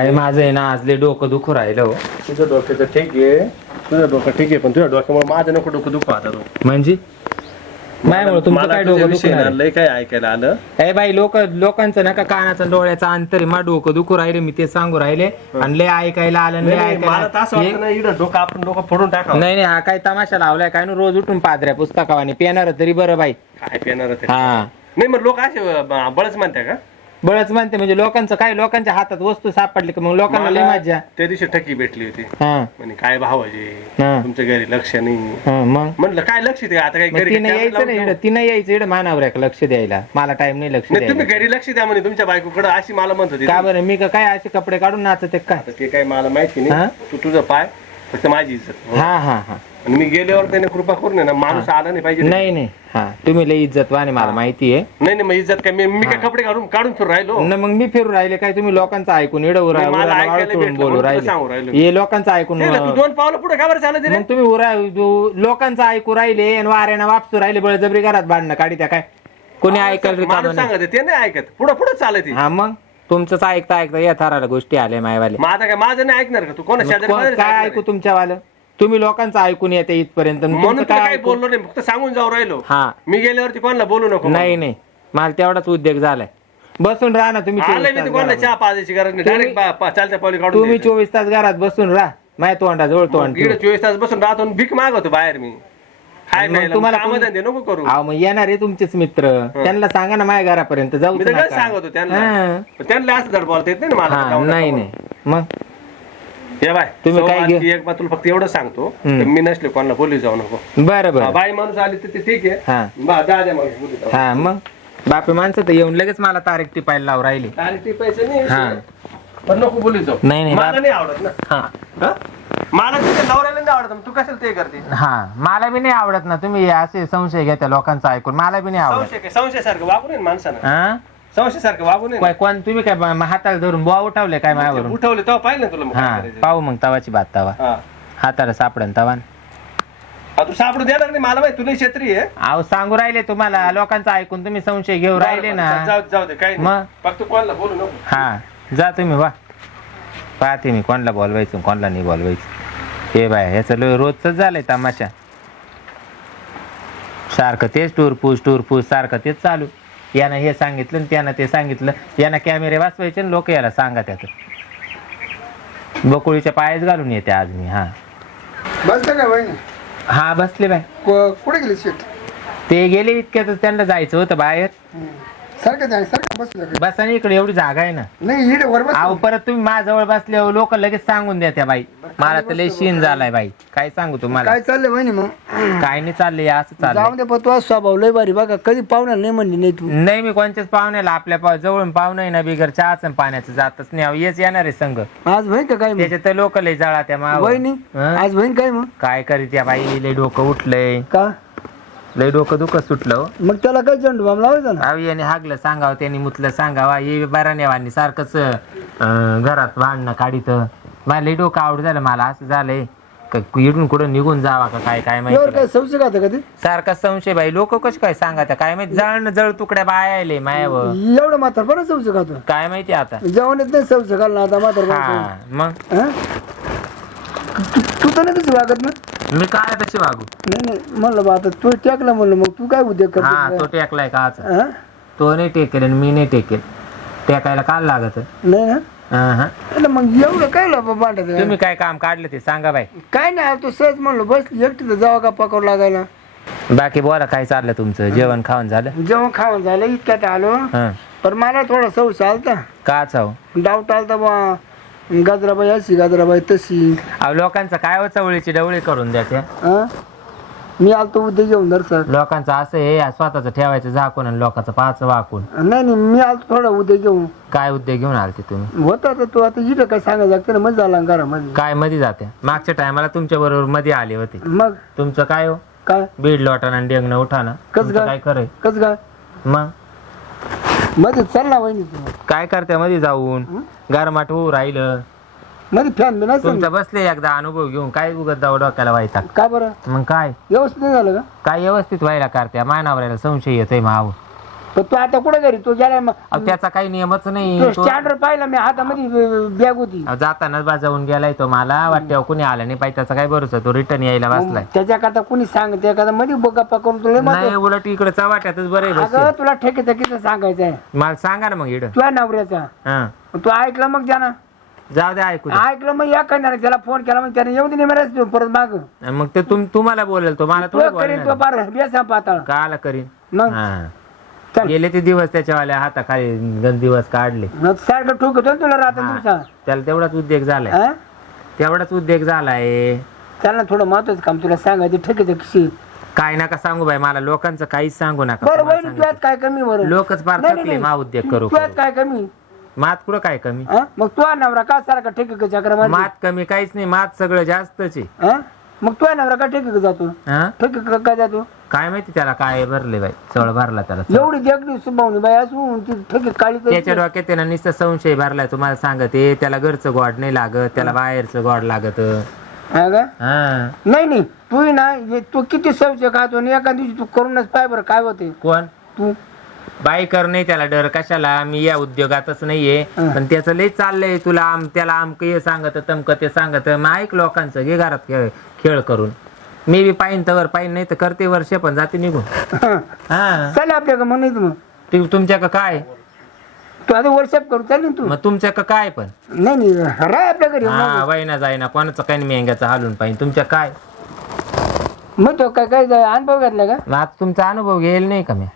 अरे माझं आहे ना आज लय डोकं दुखू राहिलं हो. तुझं डोकं तर ठीक आहे. तुझं डोकं ठीक आहे पण तुझ्या डोक्यामुळे माझं नको डोकं दुखू आता तू. म्हणजे? मायामुळे तुमचं मला काय तुझ्या डोकं विषयी ना दुखणार लय काय ऐकायला आलं. ए बाई लोक लोकांचं नका कानाचा डोळ्याचा अंतर आहे. मा डोकं दुखू राहिले मी ते सांगू राहिले. आणि लय ऐकायला आलं नाही, लय नाही, मला तर असं ऐकायला वाटतं ना इकडं डोकं आपण डोकं फोडून टाकावं. नाही नाही हा काय तमाशा लावलाय काय नु रोज उठून पादऱ्या पुस्तकावाने. पेणार तरी बरं बाई. काय पेणार ते हा. नाही मग लोक असे अं, बळच म्हणते का? बळच म्हणते म्हणजे लोकांचं काय लोकांच्या हातात वस्तू सापडली की? मग लोकांना लय मला मज्जा. त्या दिवशी ठकी भेटली होती. हा. म्हणे काय भावाजे हा. तुमच्या घरी लक्ष नाही. हा, मग? म्हटलं काय लक्ष दे आता मग घरी तिनं camera यायचं लावून नाही. इकडं तिनं यायचं इकडं मानावर आहे का लक्ष द्यायला. मला टाइम नाही लक्ष नाही तुम्ही घरी लक्ष द्या म्हणे तुमच्या बायकोकडे अशी मला म्हणत होती. का बरं? मी का काय असे कपडे काढून नाचते काय आता ते काय मला माहिती हा? नाही तू तुझं पाय फक्त माझी इज्जत. हा हा हा. आणि मी गेल्यावर त्याने कृपा करून आहे ना माणूस आला नाही पाहिजे. नाही नाही. हा. तुम्ही लय इज्जतवान मला माहिती आहे. नाही नाही मग इज्जत काय? मी मी काय कपडे काढून काढून फिरून राहिलो? न मग मी फिरू राहिले. काय तुम्ही लोकांचं ऐकून उरा नाही, मला उराला ऐकायला वाळू सोडून भेटलं बोलू म्हणून तुला सांगू राहिले राहिलो. हे लोकांचं ऐकून नाही ना, तू दोन पावलं पुढे का बरं चालत रे? तुम्ही उरा लोकांचं ऐकू राहिले आणि वाऱ्यानं वापसू राहिले बळजबरी घरात भांडणं काढी त्या काय? कोणी ऐकायला रिकामं माणूस नाही. सांगत आहे, ते नाही ऐकत. पुढे पुढे चालत आहे. हा मग? तुमचंच ऐकता ऐकता या थराला गोष्टी आल्या मायवाले. मग आता काय माझं नाही ऐकणार का? तू कोणा शेजारी कोण- पाजारी काय ऐकू आहे? तुमच्यावालं? तुम्ही लोकांचं ऐकून येते इथपर्यंत. मग म्हणून तुमचं तुला काय ऐकू? बोललो नाही फक्त सांगून जाऊ राहिलो. हा. मी गेल्यावरती कोणाला बोलू नको नाही नाही. मला तेवढाच उद्योग झालाय. बसून राहा ना तुम्ही आलं चोवीस मी तास तर कोणाला घरात. चहा पाजायची गरज नाही. तुम्ही- डायरेक्ट चालत्या पावली काढून तुम्ही द्यायचं. चोवीस तास घरात बसून राहा. माझ्या तोंडा जवळ तोंड इकडे चोवीस तास बसून राहतो आणि भीक मागवतो बाहेर मी. हाय मग खायला तुम्हाला काम कोणी- धंदे नको करू. अहो मग येणार आहे तुमचेच मित्र. त्यांना सांगा ना माझ्या घरापर्यंत जाऊ मी तर काय सांगतो त्यांना. पण त्यांना असं धड बोलता येत नाही ना मला हा नाही. नाही. मग? हे बाय. तुम्ही काय घे- एक तुला फक्त एवढं सांगतो हम्म. तर मी नसले कोणाला बोलू जाऊ नको. बरं हा, बरं बाई माणूस आली तर ते ठीक आहे. हा. बा दाद्या माणूस बोलू जाऊ. हा मग? बापे माणसं तर येऊन लगेच मला तारीख टिपायला लावून राहिली. अरे ते पैसे नाही हा. पण नको बोलू जाऊ. नाही, नाही, मला बाप- नाही आवडत ना. हा. हा? मला नवऱ्याला नाही आवडत मग तू कशाला ते करते? हा मला बी नाही आवडत ना तुम्ही असे संशय घेता लोकांचं ऐकून मला बी नाही आवडत. संशय काय? संशय सारखं वागू नये ना माणसानं. हा? संशय सारखं वागू नये ना. काय कोण तुम्ही काय हाताला धरून बुवा उठवले काय माझ्यावरून उठवले तेव्हा पाहिलं ना तुला मग हा काय करायचं. पाहू मग तवाची बात तवा. हा. हाताला सापडन तवा हा, तू सापडू देणार नाही मला माहिती तुला क्षेत्री आहे. अहो सांगू राहिले तुम्हाला लोकांचं ऐकून तुम्ही संशय घेऊ राहिले ना. जाऊ जाऊ दे काही मग? फक्त कोणाला बोलू नको. हा जा तुम्ही वा. पाहते मी कोणाला बोलवायचं कोणाला नाही बोलवायचं. हे बाय ह्याचं लो- रोजच झालंय तमाशा. सारखं तेच टूरपूस टूरपूस सारखं तेच चालू. यानं हे सांगितलं आणि त्यानं ते सांगितलं. यानं कॅमेरे वाचवायचे आणि लोक याला सांगा त्याचं बकुळीच्या पायाच घालून येते आज मी हा. बसलं का हा बसले बाय. कुठे गेली सीट ते गेले इतक्यातच त्यांना जायचं होतं बाहेर. सारखं जाय सारखं बसलं का? बसा आणि इकडे एवढी जागा आहे ना. नाही इकडे वर बस. अहो परत तुम्ही माझ्याजवळ बसले लोक लगेच सांगून द्या त्या बाई. मला तर लय शीन झालाय बाई. काय सांगू तुम्हाला? काय चाललंय वहिनी मग? काय नाही चाललंय असं जाऊन चाललंय दे पण तुझा स्वभाव लय भारी बघा. कधी पाहुणार नाही म्हणली नाही तू. नाही मी कोणत्याच पाहुण्याला आपल्या जवळून पाहुणं आहे ना बिगर चहाच आणि पाण्याचं जातच नाही. अहो, हेच येणार आहे संघ आज बहीण का काय मग? त्याच्यात तर लोक लय जळा त्या. वहिनी हं? आज बहीण काय मग? काय करीत या बाई लय डोकं उठलंय. का? लय डोकं दुखत सुटलं. हो. मग त्याला काय झेंडू बाम लावायचा ना? याने हागलं सांगावं त्यांनी मुतलं सांगावा. ये बरानेवानी सारखंच अं, घरात भांडणं काढित. मला लय डोकं आवड झालं मला असं झालंय. का इडून कुठं निघून जावा का काय काय माहिती काय संशय का कधी? सारखा संशय बाई लोक कश काय सांगा काय माहिती? जळ जळ तुकड्या बायाले मायावर. एवढं म्हातार बरं संशय खातो काय माहिती आता? जेवण येत नाही संशय घालणार आता म्हातार हा मग? तू तर नाही तशी वागत ना? मी काय तशी वागू? नाही नाही म्हणलं बा आता तू टेकला म्हणलं मग तू काय उद्योग हा तो टेकलाय का आज? हा? तो नाही टेकेल आणि मी नाही टेकेल. टेकायला काल लागत? नाही ना? हा अरे मग एवढं काय भांडत तुम्ही काय काम काढलं ते सांगा बाई. काय नाही तो सहज म्हणलो बस एकटी तर जावा का पकड लागायला? बाकी बोला काय चाललं तुमचं? जेवण खाऊन झालं? जेव्हा खावं झालं इतक्यात आलो. हा. पण मला थोडा सौस आलता. का चाव? डाऊट आलता बा. गाजराबाई अशी गाजराबाई तशी. अहो लोकांचं काय हो चवळीची डवळी करून द्या त्या हा मी आलतो उद्या घेऊन दरसक लोकांचं असं हे स्वतःच ठेवायचं झाकून आणि लोकांचं पाच वाकून. नाही नाही मी आलतो थोडा उद्या घेऊन काय उद्योग घेऊन आलते तुम्ही? होता आता तू आता इथं काय सांगायचं लागतं ना मजा आला घरामध्ये. काय मध्ये जाते? मागच्या टायमाला तुमच्या बरोबर मध्ये आले होते. मग? तुमचं काय हो? काय? बीड लोटाना आणि डेंगणं उठाना कसं तुमचं काय? काय खरंय? कस काय? मग? मध्ये चाल ना वहिनी तू. काय करते मध्ये जाऊन? गारमाट होऊ राहिलं. मध्ये फॅन बी नसेल तुमचा बसले एकदा अनुभव घेऊन. काय उगत जाऊ डोक्याला व्हायचा का बरं? मग काय? व्यवस्थित नाही झालं का? काय व्यवस्थित व्हायला करते मानावर संशय येतोय माव. पण तू आता कुठे घरी? तू गेला अहो, त्याचा काही नियमच नाही. तो- स्टँडवर पाहिला मी हातामध्ये बॅग होती. अहो, जातानाच बाजावून गेलाय तो मला. वाटतं कोणी आलं नाही पाहिजे त्याचा काय भरोसा? तो रिटर्न यायला बसलाय. त्याच्याकरता कुणी सांग त्याकरता मध्ये गप्पा करून तुला नाही उलट इकडे चवाट्यातच बरे अगं तुला ठेके थकीचं सांगायचं आहे मला सांगा ना मग इड तुझ्या नवऱ्याचा. तू ऐकलं मग त्यानं जाऊ दे ऐकू दे. ऐकलं मग या करणार त्याला फोन केला मग त्याने येऊ दे नाही परत माग. मग ते तुम तुम्हाला बोलेल तो मला तो थोडं करीन तो. पार बेसा पाताळ. काला करीन. मग? हा. चल. गेले ते दिवस त्याच्यावाल्या हाताखाली गण दिवस काढले मग सारखं ठोकतो ना तुला रात्र हा. दिवसा त्याला तेवढाच उद्योग झालाय हा? तेवढाच उद्योग झालाय ना थोडं महत्वाचं काम तुला सांगायचं ठेकेचं किशी काय नका सांगू बाई मला लोकांचं काहीच सांगू नका बरं तुझ्यात काय कमी बरं लोकच फार नाही, थकले नाही. मा उद्योग करू तुझ्यात करू. काय कमी मात कुठं काय कमी हा? मग तुझा नवरा का सारखा ठेके चक्र मारतो? मात कमी काहीच नाही मात सगळं जास्तच आहे हा मग तुझा नवरा का ठेके जातो हा? ठेके का जातो काय माहिती त्याला काय भरले बाई? सगळं भरला त्याला एवढी देखली सुभावणी बाई असून ती ठेके काळी त्याच्या डोक्यात त्याला नुसतं संशय भरलाय तुम्हाला सांगते त्याला घरचं गोड नाही लागत त्याला बाहेरचं गोड लागत. हा का? हा. नाही नाही तू ना हे तू किती सवचे खातो आणि एका दिवशी तू करूनच पाय बरं काय होते कोण? तू. बाई कर नाही त्याला डर कशाला? मी या उद्योगातच नाहीये. हं. पण त्याचं लय चाललंय तुला आम त्याला आमक हे सांगत तमक ते सांगत. मग ऐक लोकांचं घे घरात खेळ खेळ करून. मी बी पाहिन तवर पाहिन नाही तर करते वर्ष पण जाते निघून. हा. चल आपल्याकडे म्हणून मग. ते तुमच्या का काय? तू आता वर्षाप करू चालेल ना तू. मग तुमच्या का काय पण? नाही नाही राय आपल्या घरी हा जाईना कोणाचं काही मेंग्याचं हालून पाहिजे तुमच्या काय? मग तो काय काय अनुभव घेतला का? मग आता तुमचा अनुभव घेईल नाही का मी?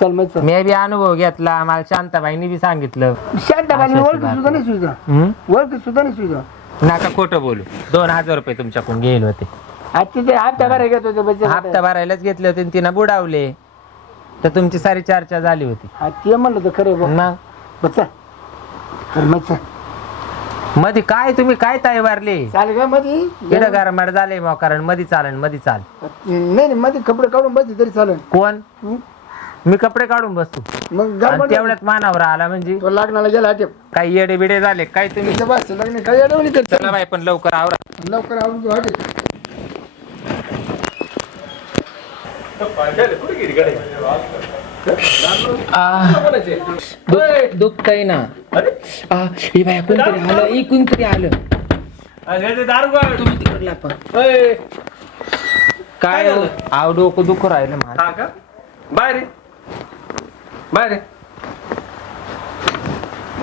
चल मग चल. मी बी अनुभव घेतला मला शांताबाईनी बी सांगितलं. शांताबाई ओळखी सुद्धा नाही सुद्धा? ओळखी सुद्धा नाही सुद्धा. नका खोटं बोलू. दोन हजार रुपये तुमच्याकडून गेले होते. तिथे हप्ता घेत होते बच्चे हप्ता भरायलाच घेतले होते आणि तिनं बुडावले. तर तुमची सारी चर्चा झाली होती. हा ते म्हणलं तर खरं बघ मग? मग चल. मध्ये काय तुम्ही काय ताई वारले? चालेल का मध्ये इकडं गरमाट झाले मग कारण मध्ये चालनमध्ये चाल. नाही नाही मध्ये कपडे काढून बसले तरी चालेल कोण? हं? मी कपडे काढून बसतो. मग आणि तेवढ्यात मानावर आला म्हणजे? तो लग्नाला गेला काही येडे बिडे झाले काय तुम्ही बस लग्न चला बाई पण लवकर आवरा. लवकर आवडून तू हटे. गाडी दुखतय ना. अरे हे बाय कोणतरी आलं हे कोणतरी आलं. तुम्ही तिकडला पण. काय झालं? आव डोकं दुखू राहिलं माझं हा का? बाहेर ये. बाहेर ये.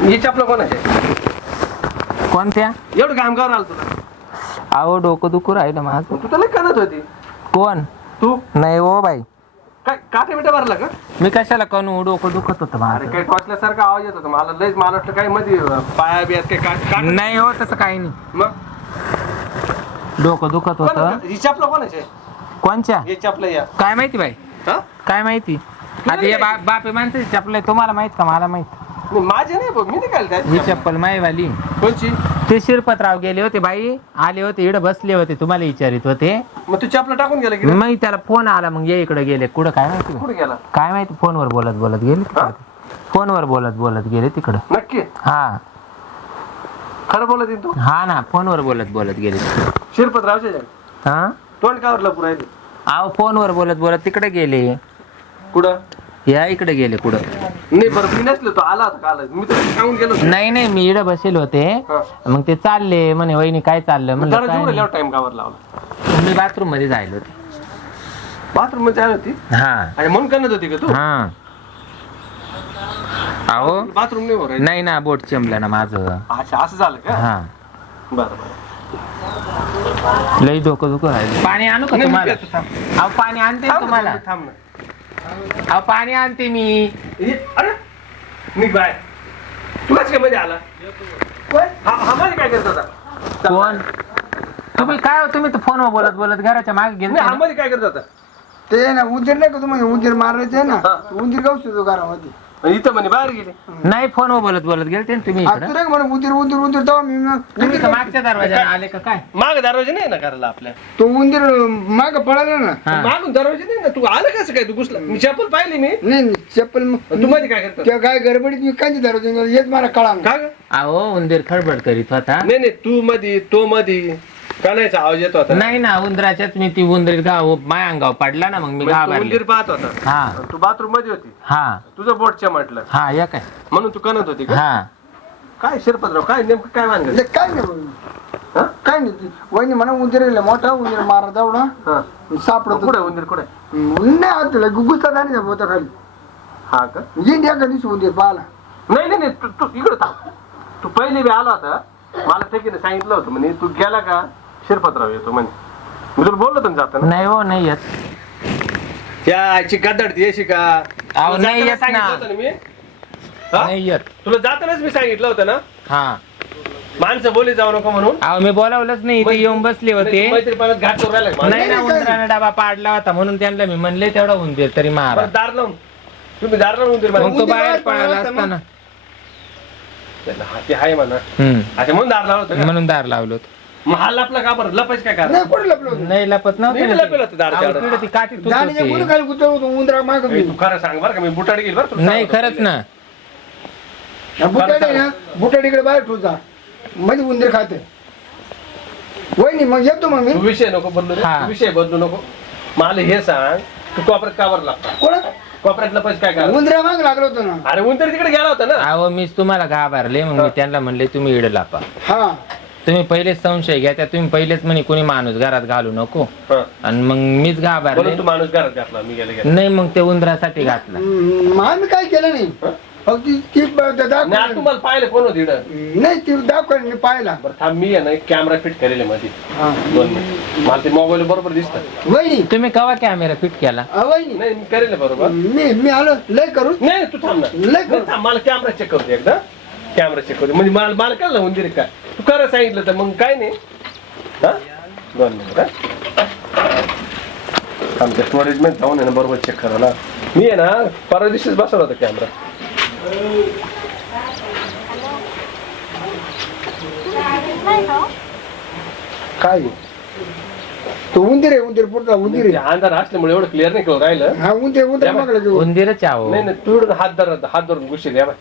ही चपला कोणाची? आहे? कोणत्या? एवढं काम करावं आलं तुला? आव डोकं दुखू राहिलं माझं. तू त्याला करत होती. कोण? तू? नाही ओ बाई. काय काटे बिटा भरला का? मी कशाला करू डोकं दुखत होतं अरे माझं काही टॉचल्यासारखा आवाज येत होता. मला लयच मला वाटलं काही मध्ये पाया बियात काट काट नाही हो तसं काही नाही. मग? डोकं दुखत होतं. कोण- ही चपला कोणाची आहे? कोणच्या? हे चपला या. काय माहिती बाई? हा? काय माहिती? आता हे बा- बापे माणसाची चप्पल आहे. तुम्हाला माहीत का? मला माहीत. नाही, माझे नाही भाऊ, मी नाही घालत ही. चप्पल माईवाली कोणची? ते शिरपतराव गेले होते बाई आले होते इकडे बसले होते तुम्हाला विचारित होते. मग तू चपला टाकून गेला की मग त्याला फोन आला मग ये इकडे गेले. कुठं काय माहिती? कुठे गेला? काय माहिती फोनवर बोलत बोलत गेले हा? तिकडे. फोनवर बोलत बोलत गेले तिकडं. नक्की? हा. खरं बोलत आहे तू? हा ना फोनवर बोलत बोलत गेले. तिकडं. हा? तोंड कावरला पुरायले अहो फोनवर बोलत बोलत तिकडे गेले. कुठं? या इकडे गेले कुठं? नाही बरं मी नसलो तो आला होता काल मी तर सांगून गेलो होतो. नाही नाही मी इकडे बसेल होते. हा. मग ते चालले म्हणे वहिनी काय चाललं? म्हणलं काय नाही. टाइम कावर लावला. मी बाथरूममध्ये जायला होते. बाथरूममध्ये आली होती? हा. आणि म्हणून करत होती का तू? हा. अहो बाथरूम नाही भरायचं. नाही ना बोट चमलं ना माझं. अच्छा असं झालं का? हा. बरं बरं. लई दुखू राहिलं. पाणी आणू का नाही, मी तुम्हाला? पितो, थांब. अहो पाणी आणते ना थांब ना, तुम्हाला. थांब ना. अहो पाणी आणते मी. हे, अरे निघ बाय तू कशी काय मध्ये आला हा हा मध्ये काय करत होता? कोण? तुम्ही काय हो तुम्ही तर फोनवर बोलत बोलत घराच्या मागे गेले नाही हा मध्ये काय करत होता? ते ना उंदीर नाही का तुम्हाला? उंदीर मारायचे आहे ना? हा. उंदीर गाव शकतो घरामध्ये. आणि इथं म्हणे बाहेर गेले. नाही फोनवर बोलत बोलत तुम्ही इकडं. तू म्हणा उंदीर उंदीर उंदीर तेव्हा मी मग- तुम्ही मागच्या दरवाजाने आले का काय? माग दरवाजे नाही ना करायला आपल्या. तो उंदीर माग पळाला ना. हा. मागून दरवाजे नाही ना? तू आलं कसं काय? तू घुसला. मी चप्पल पाहिली मी. नाही नाही, चप्पल मग- तू मध्ये काय करतो त्या काय गडबडीत मी कांची दरवाजे येत मला कळा का ग? अहो उंदीर खडबड करीत होता. नाही नाही तू मधी तो मधी. कानायचा आवाज येत होता. नाही ना उंदराच्याच मी ती उंदरीत गाव माय अंगाव पडला ना मग मी म्हणजे तू घाबरले. उंदीर पाहत होता. हा. आणि तू बाथरूममध्ये होती. हा. तुझं बोटच्या म्हटलं. हा या काय. म्हणून तू कणत होती का? हा. काय शिरपतराव काय नेमकं काय मानलं म्हणजे काय नाही. हा? काय नाही वहिनी म्हणा उंदीर मोठा उंदीर मारा जावडा हा. सापडत. कुठे उंदीर कुठे नाही आतला गुगुस्ता जाणे होता खाली हा का? एका दिवशी उंदीर पाहिला नाही नाही नाही, तू तू इकडे थांब. तू पहिले बी आला होता. मला ठेकीने सांगितलं होतं म्हणे तू गेला का? शिरपतराव येतो म्हणजे मी तुला बोललो ना जाताना. नाही हो नाही येत. त्या आईची गदडती येशी का अहो, तुला नाही जाताना येत ना. सांगितलं होतं मी? हा? नाही येत. तुला जातानाच मी सांगितलं होतं ना? हा. माणसं बोली जाऊ नको म्हणून. अहो मी बोलावलंच नाही ते येऊन बसले होते. मैत्रीपणात घाट करून राहिला का? नाही ना उंदरानं डबा पाडला होता म्हणून त्यांना मी म्हणले तेवढा उंदीर तरी मारा. बरं, दार लावून. तुम्ही दार लावून. मग तो उंदीर बाहेर बाहेर पळाला पळाला असताना त्याला हाती आहे म्हणा. हम्म. अच्छा म्हणून दार लावलं होतं का? म्हणून दार लावलं होतं. मग हा लपला का बरं? लपायचं काय कारण? नाही कुठे लपलो नाही लपत नाही लपेल होतं काठी तुटत होती. खाली कुठं होतो? उंदरा माग ए, तू खरं सांग बरं का मी बुटाड गेली बरं तुला नाही खरंच. ना. बुटाडे ना बुटाडीकडे बाहेर ठेवता मध्ये उंदीर खाते. वहिनी मग येतो मग मी. तू विषय नको बदलू रे. हा. तू विषय बदलू नको. मला हे सांग तू कोपऱ्यात का बरं लागता कोणा कोपऱ्यात लपायचं काय कारण? उंदरा माग लागलो होतो ना. अरे उंदीर तिकडे गेला होता ना. अहो मीच तुम्हाला घाबरले मग मी त्यांना म्हणले तुम्ही इड लापा. हा. तुम्ही पहिलेच संशय घ्या त्या तुम्ही पहिलेच म्हणे कोणी माणूस घरात घालू नको. हा. आणि मग मीच घाबरले. म्हणून तू माणूस घरात घातला मी गेले नाही मग ते उंदरासाठी घातला. हम्म, आम्ही काय केलं नाही? फक्त ती ब- नाही आता दाखव तुम्हाला पाहिलं कोण होती इकडं नाही ती दाखव मी पाहिला. बरं थांब मी आहे ना एक कॅमेरा फिट करेल मध्ये हा. दोन मिनिट. मला ते मोबाईल बरोबर दिसतात वहिनी. तुम्ही कवा कॅमेरा फिट केला? अ, वहिनी. नाही मी करेल बरोबर. मी मी आलो लय करू. नाही तू थांब ना. लय नाही, करू थांब, मला कॅमेरा चेक करू दे एकदा. कॅमेरा चेक करू दे. म्हणजे मला मला कळलं उंदीर काय तू खरं सांगितलं तर मग काय नाही? हा? दोन मिनिट हा? आमच्या स्टोरेजमध्ये जाऊन आहे ना बरोबर चेक करा ना. मी आहे ना परवा दिवशीच बसवला होता कॅमेरा काय? तो उंदीर आहे उंदीर पुढचा उंदीर ते आहे अंधार असल्यामुळे एवढं क्लिअर नाही कळून राहिलं? हा उंदीर उंदीर घेऊ उंदीरच आहो नाही नाही तू इकडून हात धर हात धरून घुसशील या बाय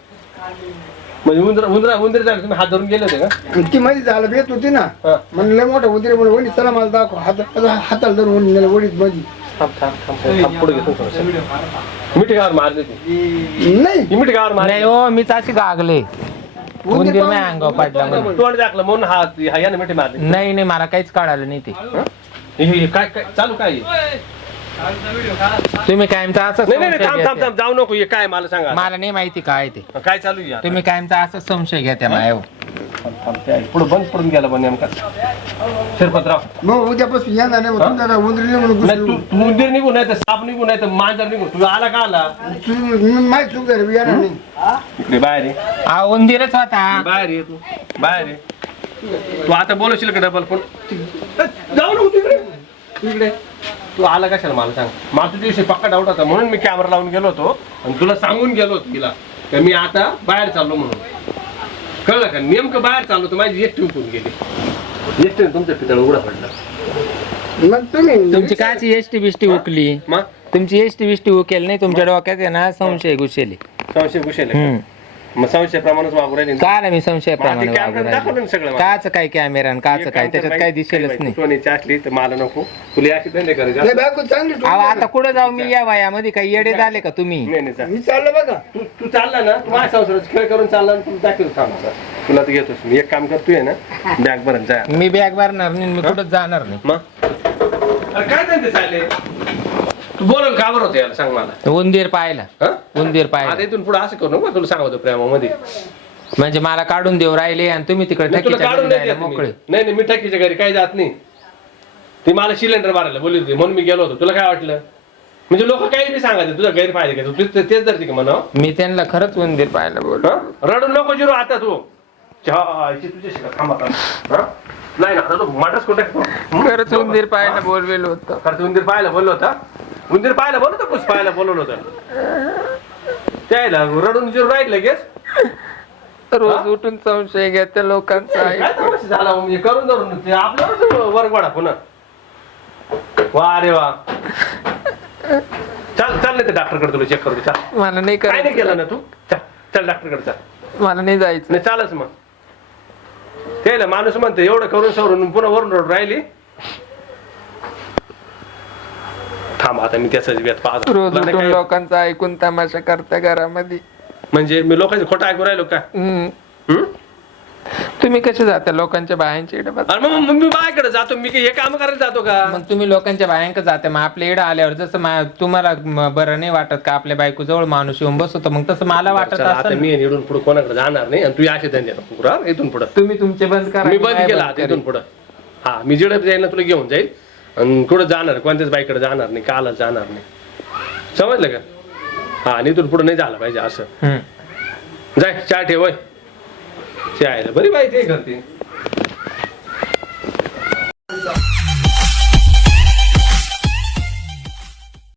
म्हणजे उंदर उंदरा उंदीर झालं तुम्ही हात धरून गेले होते का? ती मध्ये झालं बेत होती ना. हा. म्हणलं लय मोठा उंदीर म्हणलं वहिनी चला मला दाखव. हात हाताला धरून नेलं वडीत मध्ये थांब थांब थांब थांब पुढे घेतो थोडंसं मिठी गावावर मारली ती नाही. ही मिठी गावावर नाही मारली हो मीच अशी गागले. उंदीर नाही पाडला म्हणून. तोंड दाखलं म्हणून हात हा याने मिठी मारली. नाही नाही मला काहीच कळालं नाही ते. हे- हे- हे काय काय चालू काय आहे? तुम्ही कायमचा असं नाही नाही थांब थांब. थांब जाऊ नको हे काय मला सांगा. मला नाही माहिती काय ते. काय चालू आहे आता? तुम्ही कायमचा असं संशय घ्या त्या मायाव थांब, थांब, ते आहे. पुढं बंद पडून गेला पण नेमका. शिरपतराव. मग उद्यापासून येणार नाही मग तुमच्या उंदीर नाही म्हणून नाही तू घुसलो. तू उंदीर निघून नाही तर साप निघून नाही तर मांजर निघून. तू आला का आला? तू मी- माहीत चूक झाली येणार नाही. इकडे बाहेर ये. हा उंदीरच होता. बाहेर ये तू. बाहेर ये. तू आता बोलवशील का डबल पण जाऊ नको तिकडे. तिकडे तू आला कशाला मला सांग? मला तुझ्या दिवशी पक्का डाऊट होता म्हणून मी कॅमेरा लावून गेलो होतो आणि तुला सांगून गेलो होतो तिला का मी आता बाहेर चाललो म्हणून. कळलं का? नेमकं बाहेर चाललो तर माझी एकटी उकून गेली. एकटीने तुमचं पितळ उघडा पडला. मग तुम्ही तुमची काची एसटी बिष्टी उकली? मग तुमची एसटी बिष्टी उकेल नाही तुमच्या डोक्यात आहे ना संशय घुसेले. संशय घुसेल. हम्म. मग संशय प्रमाणच वागू राहिले काय मी संशय मला ते प्रमाणे camera वागू दाखवलं ना सगळं मला. काच काय कॅमेरा आणि काच काय त्याच्यात काही दिसेलच नाही. सोनीची असली तर मला नको. तुला अशी धंदे करायचे नाही असले- बायको चांगली अहो ठेवली. आता कुठे जाऊ मी? या वयामध्ये काही येडे झाले का तुम्ही? नाही नाही जा. मी चाललो बघा. तू तू चालला ना तू माझ्या संसाराचा खेळ करून चालला ना तू दाखल थांब आता. तुला तर घेतोस मी. एक काम करतोय ना. बॅग भरत जा मी बॅग भरणार नाही मी कुठं जाणार नाही. मग? अरे काय धंदे चालले? तू बोलल का बरं होतं याला सांग मला. उंदीर पाहिला हं? उंदीर आता पाहिला इथून पुढे असं करू नको तुला सांगतो प्रेमामध्ये? म्हणजे मला काढून देऊ राहिले आणि तुम्ही तिकडे मी तुला ठकीच्या काढून घरी नाही जायला देत मी. मोकळे. नाही नाही मी टकीच्या घरी काही जात नाही. ती मला सिलेंडर मारायला बोलली होती म्हणून मी गेलो होतो. तुला काय वाटलं? म्हणजे लोक काही बी सांगायचे तुझा गैरफायदा घ्यायचा तू तेच धरते का म्हणा मी त्यांना खरंच उंदीर पाहिला बोल रडू नको जिरो आता तू. चहा, इथे तुझ्याशी का? थांब आता. हं? नाही ना आता तू माटच कुठे खरंच उंदीर पाहायला बोलवेल होत. खरंच उंदीर पाहायला बोललो होता? उंदीर पाहायला बोललो होता पुस पाहायला बोलवलं होतं. त्याला रडून जिरो राहील लगेच. रोज उठून संशय घ्या त्या लोकांचा. काय झाला मग? हे करून धरून ते आपल्यावरच वर्गवाडा पुन्हा. वा रे वा. चल चल नाही ते डॉक्टरकडे तुला चेक करतो चल. मला नाही काय नाही केलं ना तू? चल चल डॉक्टरकडे चल. मला नाही जायचं. नाही चालच मग. त्याला माणूस म्हणते एवढं करून सवरून पुन्हा वरून रोड राहिली. थांब आता मी त्याचाच वेत पाहतो. रोज लग्न उठून काय- लोकांचं ऐकून तमाशा करता घरामध्ये. म्हणजे मी लोकांचे खोटं ऐकू राहिलो का? हम्म. हम्म? तुम्ही कसे जाता लोकांच्या बायांच्या इकडे अरे मग मग मी बायकडे जातो मी काय हे काम करायला जातो का? मग तुम्ही लोकांच्या बायांक जाते मग आपल्या इकडे आल्यावर जसं मा- तुम्हाला म- बरं नाही वाटत का आपल्या बायको जवळ माणूस येऊन बसतो मग तसं मला वाटत चला, आता असं मी इथून पुढे कोणाकडे जाणार नाही आणि तू असे धंदे नको करू, हा? इथून पुढे. तुम्ही तुमचे बंद करा मी बंद केला आता. इथून पुढं. हा मी जिडे जाईल ना तुला घेऊन जाईल. आणि कुठं जाणार? कोणत्याच बाईकडे जाणार नाही कालच जाणार नाही. समजलं का? हा आणि इथून पुढे नाही झालं पाहिजे असं. जाय चहा ठेव होय. चहा बरी बाई ते करते.